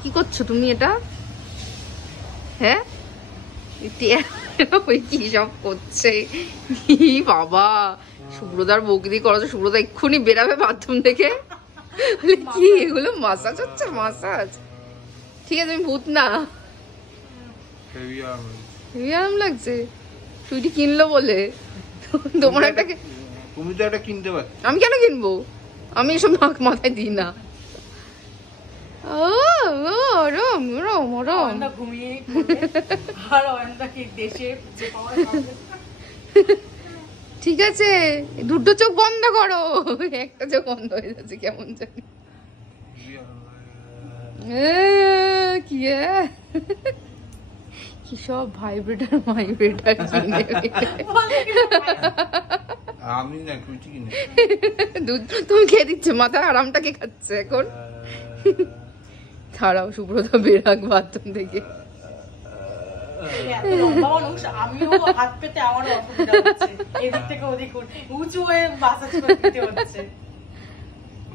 কি করছো তুমি এটা? হ্যাঁ কি সব করছে বাবা? সুব্রতার বৌদি করেছো, সুব্রতা এক্ষুনি বেরাবে বাথরুম থেকে। কি এগুলো মাসাজ হচ্ছে? মাসাজ? ঠিক আছে, আমি ভূত না। হেভি আরাম লাগছে। তুইটি কিনলো বলে তোমার একটা, তুমি তো একটা কিনতে পারো। আমি কেন কিনবো? আমি এসব মাথায় দিই না। ঠিক আছে, দুটো চোখ বন্ধ করো। একটা চোখ বন্ধ হয়ে যাচ্ছে কেমন জানি। কি সব ভাইব্রেটার আমি না কিনে। তুমি খেয়ে দিচ্ছে, মাথায় আরামটা কে খাচ্ছে এখন? ছাড়াও, সুব্রতা বেরাক বাথরুম থেকে।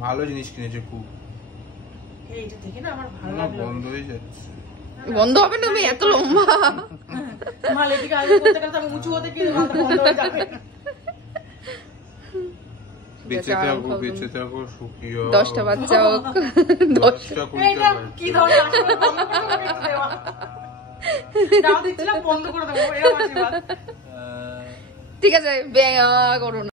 ভালো জিনিস কিনেছে খুব। বন্ধ হয়ে যাচ্ছে। বন্ধ হবে না, তুমি এত লম্বা। বেঁচে থাকো, বেঁচে থাকো, সুখী হও। 10টা বাচ্চা হোক, 10টা। ঠিক আছে, করো না।